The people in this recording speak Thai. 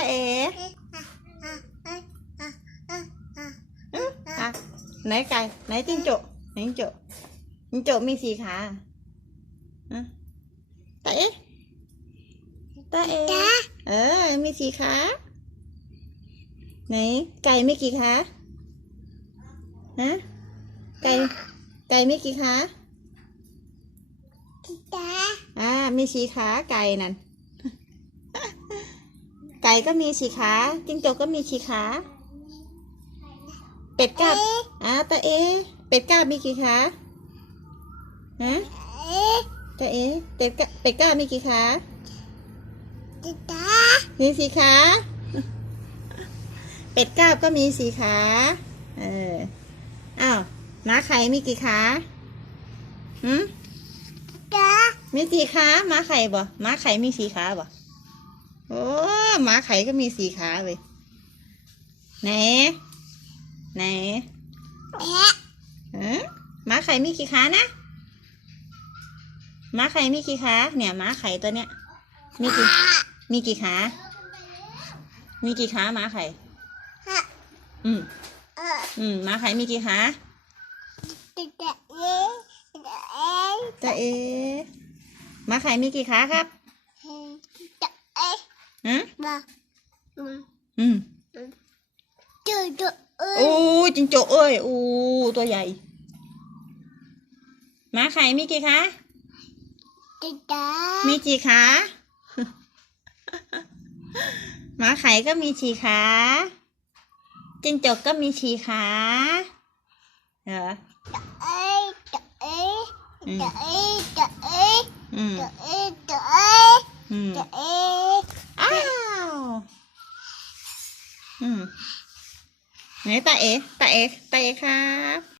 าเอ๋ไหนไก่ไหนจิ้งจกไหนจิ้งจกจิ้งจกมีสี่ขาตาเอ๋ตาเอ๋เออ มีสี่ขาไหนไก่ไม่กี่ขาฮะไก่ไก่ไม่กี่ขาขาอ่ามีสี่ขาไก่นั่น ไก่ก็มีสี่ขาจิ้งจกก็มีสี่ขาเป็ดกาบอ่าตาเอ เป็ดกาบมีกี่ขาฮะตาเอเป็ดกาเป็ดกาบมีกี่ขามีสี่ขาเป็ดกาบก็มีสี่ขาเอออ้าวหม้าไข่มีกี่ขาหืมมีสี่ขาม้าไข่บ่ม้าไข่มีสี่ขาบ่ โอ้ม้าไข่ก็มีสี่ขาเลย ไหน ไหนฮะม้าไข่มีกี่ขานะม้าไข่มีกี่ขาเนี่ยม้าไข่ตัวเนี้ย มีกี่ มีกี่ขา มีกี่ขาม้าไข่อืมอืมม้าไข่มีกี่ขาตาเอม้าไข่มีกี่ขาครับ ฮะอืมโอ้จิงโจ้เอ้ยโอ้ตัวใหญ่ม้าไข่มีกี่ขามีกี่ขาหมาไข่ก็มีฉีขาจิงจกก็มีฉีขาเหรออืมอืมอืมอ้าว อืมไหนตาเอ๋ตาเอ๋ตาเอ๋ครับ